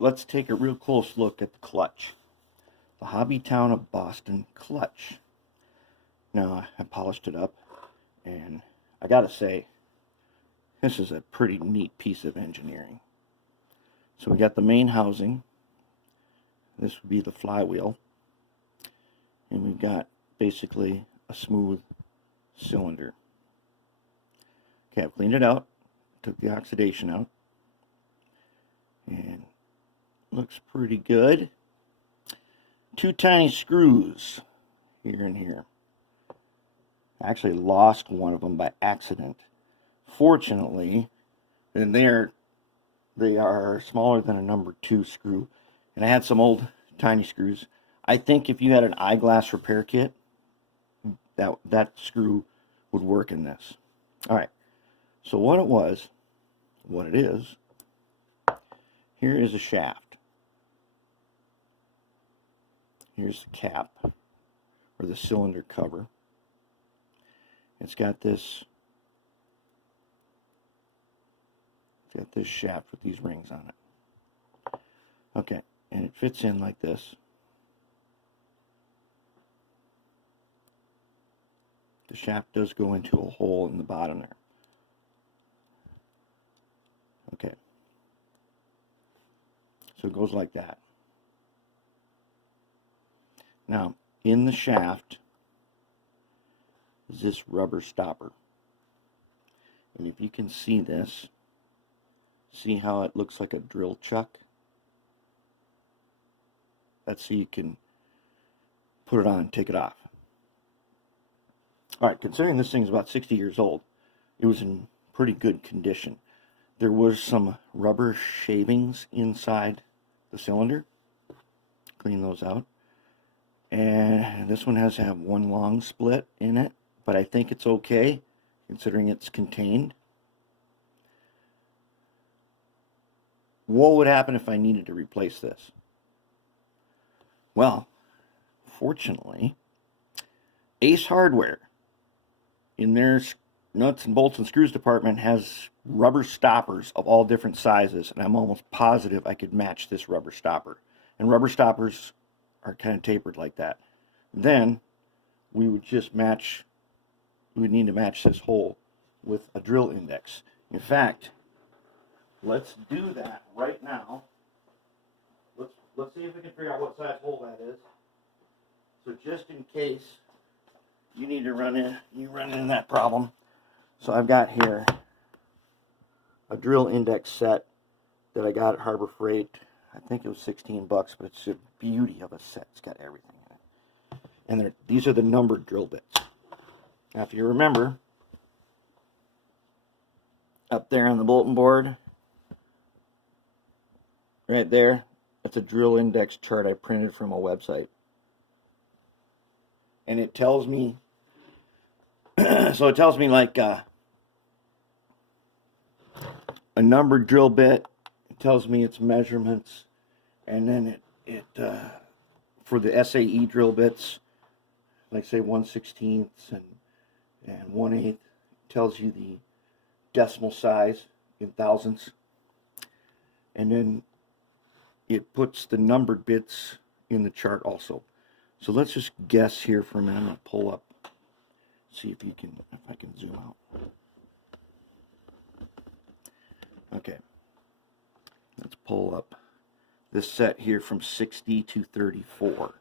let's take a real close look at the clutch. The Hobbytown of Boston clutch. Now, I polished it up, and I gotta say, this is a pretty neat piece of engineering. So we got the main housing. This would be the flywheel. And we've got basically a smooth cylinder. Okay, I've cleaned it out, took the oxidation out, and looks pretty good. 2 tiny screws here and here. I actually lost one of them by accident. Fortunately, and they are smaller than a number 2 screw, and I had some old tiny screws. I think if you had an eyeglass repair kit, that screw would work in this. All right. So what it is, here is a shaft. Here's the cap, or the cylinder cover. It's got this shaft with these rings on it. Okay, and it fits in like this. The shaft does go into a hole in the bottom there. Okay. So it goes like that. Now, in the shaft is this rubber stopper. And if you can see this, see how it looks like a drill chuck? That's so you can put it on and take it off. Alright, considering this thing's about 60 years old, it was in pretty good condition. There was some rubber shavings inside the cylinder. Clean those out. And this one has to have one long split in it, but I think it's okay considering it's contained. What would happen if I needed to replace this? Well, fortunately, Ace Hardware in their nuts and bolts and screws department has rubber stoppers of all different sizes, and I'm almost positive I could match this rubber stopper. And rubber stoppers are kind of tapered like that. Then we would need to match this hole with a drill index. In fact, let's do that right now. Let's see if we can figure out what size hole that is. So just in case you need to run into that problem. So I've got here a drill index set that I got at Harbor Freight. I think it was 16 bucks, but it's a beauty of a set. It's got everything in it. And these are the numbered drill bits. Now, if you remember, up there on the bulletin board, right there, that's a drill index chart I printed from a website. And it tells me, so it tells me like a numbered drill bit. It tells me its measurements, and then it for the SAE drill bits, like say 1/16 and 1/8, tells you the decimal size in thousandths, and then it puts the numbered bits in the chart also. So let's just guess here for a minute. I'm going to pull up, see if I can zoom out. Okay, let's pull up this set here from 60 to 34.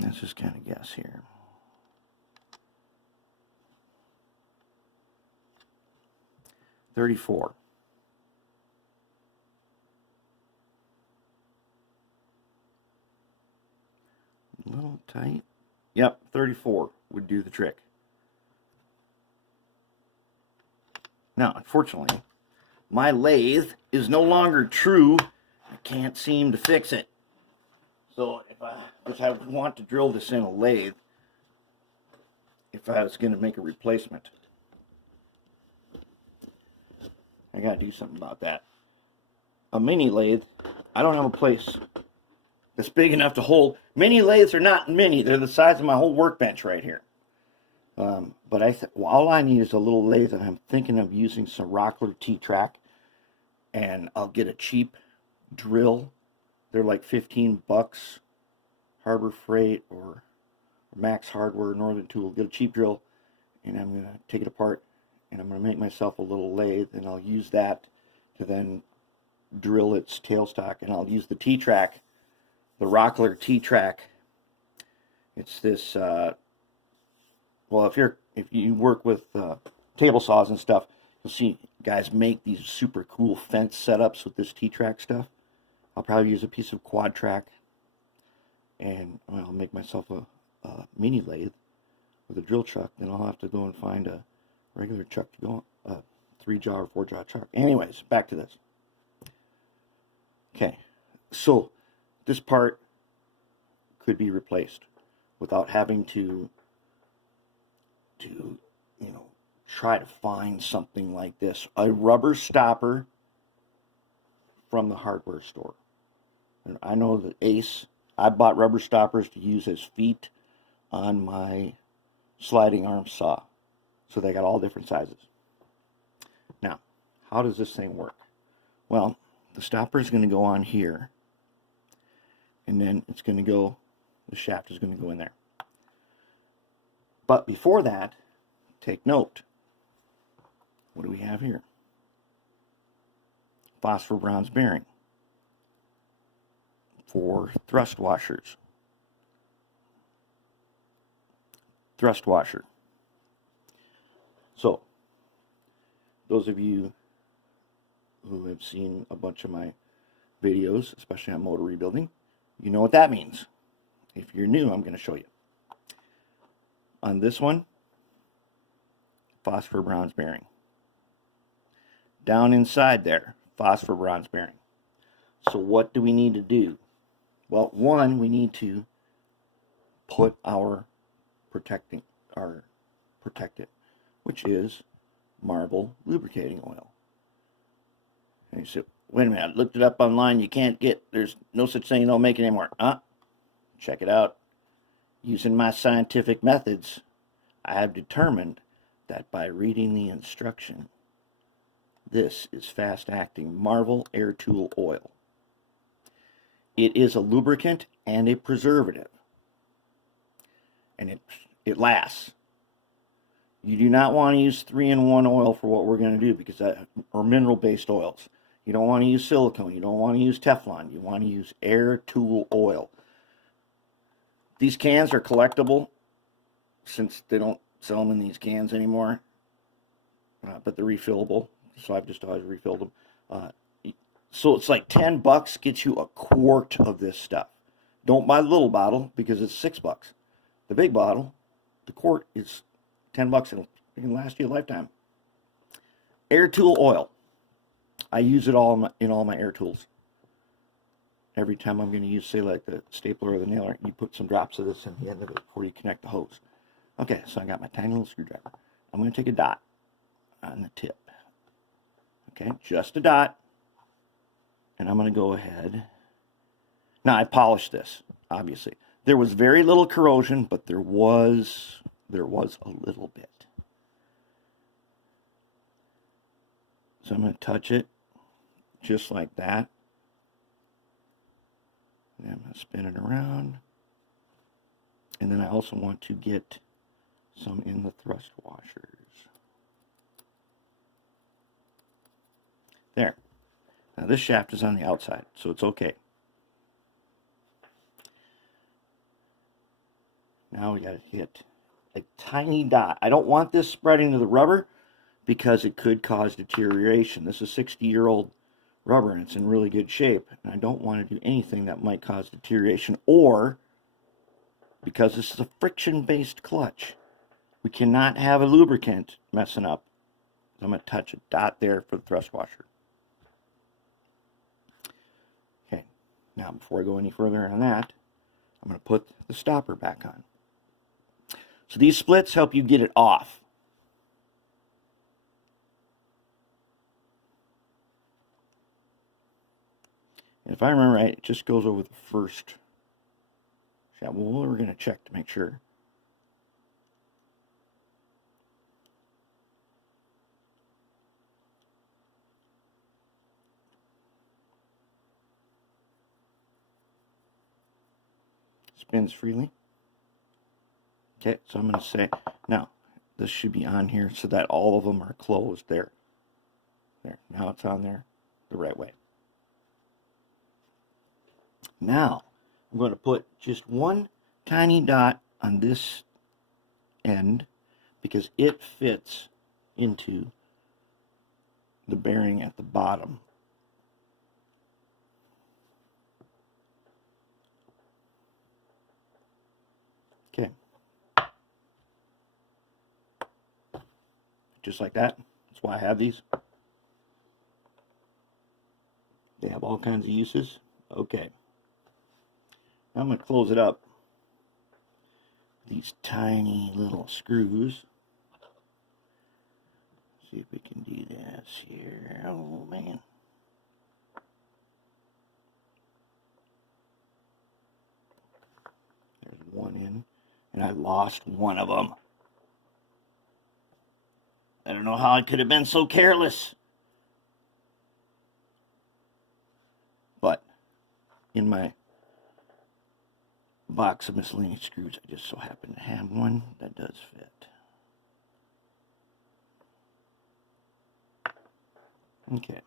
Let's just kind of guess here. $34. A little tight. Yep, 34 would do the trick. Now, unfortunately, my lathe is no longer true. I can't seem to fix it. So if I want to drill this in a lathe, if I was going to make a replacement, I got to do something about that. A mini lathe, I don't have a place that's big enough to hold. Mini lathes are not mini. They're the size of my whole workbench right here. But all I need is a little lathe, and I'm thinking of using some Rockler T-Track. and I'll get a cheap drill. They're like 15 bucks. Harbor Freight or Max Hardware, Northern Tool. Get a cheap drill, and I'm going to take it apart, and I'm going to make myself a little lathe, and I'll use that to then drill its tailstock, and I'll use the T-Track, the Rockler T-Track. It's this, well, if you work with table saws and stuff, you'll see guys make these super cool fence setups with this T-Track stuff. I'll probably use a piece of quad track, and I'll make myself a mini lathe with a drill chuck. Then I'll have to go and find a regular chuck to go on, a 3-jaw or 4-jaw chuck. Anyways, back to this. Okay, so this part could be replaced without having to you know, try to find something like this. A rubber stopper from the hardware store. And I know that Ace, I bought rubber stoppers to use as feet on my sliding arm saw. So they got all different sizes. Now, how does this thing work? Well, the stopper is going to go on here, and then it's going to go, the shaft is going to go in there. But before that, take note. What do we have here? Phosphor bronze bearing for thrust washers. Thrust washer. So, those of you who have seen a bunch of my videos, especially on motor rebuilding, you know what that means. If you're new, I'm going to show you. On this one, phosphor bronze bearing. Down inside there, phosphor bronze bearing. So what do we need to do? Well, one, we need to put our protectant, which is marble lubricating oil. And you say, wait a minute, I looked it up online, you can't get, there's no such thing, you don't make it anymore. Check it out. Using my scientific methods, I have determined that by reading the instruction, this is fast-acting Marvel Air Tool oil. It is a lubricant and a preservative, and it lasts. You do not want to use 3-in-1 oil for what we're going to do, because or mineral-based oils. You don't want to use silicone. You don't want to use Teflon. You want to use Air Tool oil. These cans are collectible, since they don't sell them in these cans anymore, but they're refillable, so I've just always refilled them. So it's like 10 bucks gets you a quart of this stuff. Don't buy the little bottle, because it's 6 bucks. The big bottle, the quart, is 10 bucks, and it can last you a lifetime. Air Tool oil. I use it all in all my air tools. Every time I'm going to use, say, like the stapler or the nailer, you put some drops of this in the end of it before you connect the hose. Okay, so I got my tiny little screwdriver. I'm going to take a dot on the tip. Okay, just a dot. And I'm going to go ahead. Now, I polished this, obviously. There was very little corrosion, but there was a little bit. So I'm going to touch it just like that. And I'm going to spin it around. And then I also want to get some in the thrust washers. There. Now this shaft is on the outside, so it's okay. Now we got to hit a tiny dot. I don't want this spreading to the rubber, because it could cause deterioration. This is 60-year-old rubber, and it's in really good shape, and I don't want to do anything that might cause deterioration, or because this is a friction-based clutch, we cannot have a lubricant messing up. So I'm going to touch a dot there for the thrust washer. Okay, now before I go any further on that, I'm going to put the stopper back on. So these splits help you get it off. And if I remember right, it just goes over the first shaft. Well, we're going to check to make sure. spins freely. Okay, so I'm going to say, now, this should be on here so that all of them are closed there. There, now it's on there the right way. Now, I'm going to put just one tiny dot on this end because it fits into the bearing at the bottom. Okay. Just like that. That's why I have these. They have all kinds of uses. Okay. Now I'm going to close it up. These tiny little screws. See if we can do this here. Oh man. There's one in, and I lost one of them. I don't know how I could have been so careless. But in my box of miscellaneous screws, I just so happen to have one that does fit. Okay.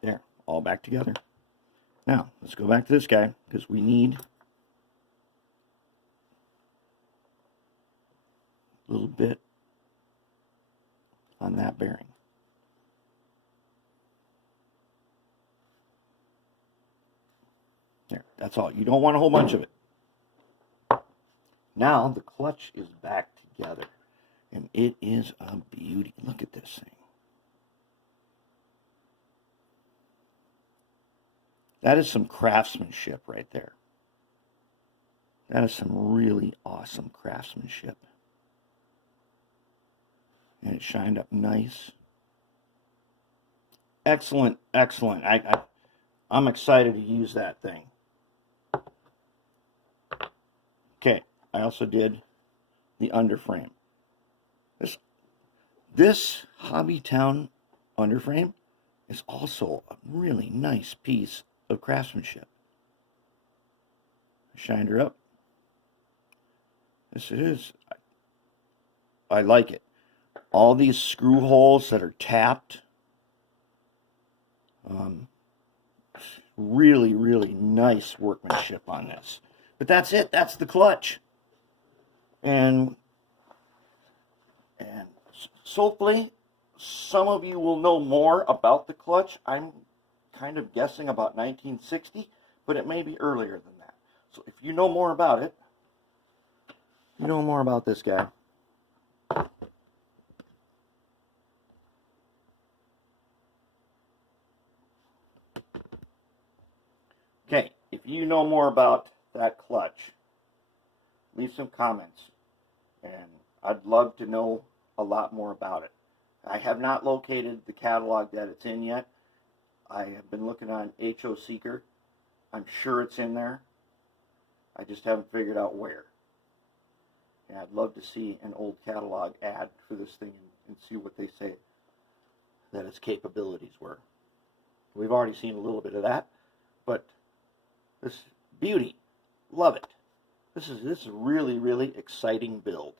There, all back together. Now, let's go back to this guy, because we need a little bit on that bearing. There, that's all. You don't want a whole bunch of it. Now the clutch is back together, and it is a beauty. Look at this thing. That is some craftsmanship right there. That is some really awesome craftsmanship. And it shined up nice. Excellent, excellent. I'm excited to use that thing. Okay, I also did the underframe. This Hobbytown underframe is also a really nice piece of craftsmanship. I shined her up. This is, I like it. All these screw holes that are tapped. Really, really nice workmanship on this. But that's it. That's the clutch. And hopefully some of you will know more about the clutch. I'm kind of guessing about 1960, but it may be earlier than that. So if you know more about it, you know more about this guy. Okay, if you know more about that clutch, leave some comments, and I'd love to know a lot more about it. I have not located the catalog that it's in yet. I have been looking on HO Seeker. I'm sure it's in there. I just haven't figured out where. And I'd love to see an old catalog ad for this thing and see what they say that its capabilities were. We've already seen a little bit of that, but this beauty, love it. This is a really, really exciting build.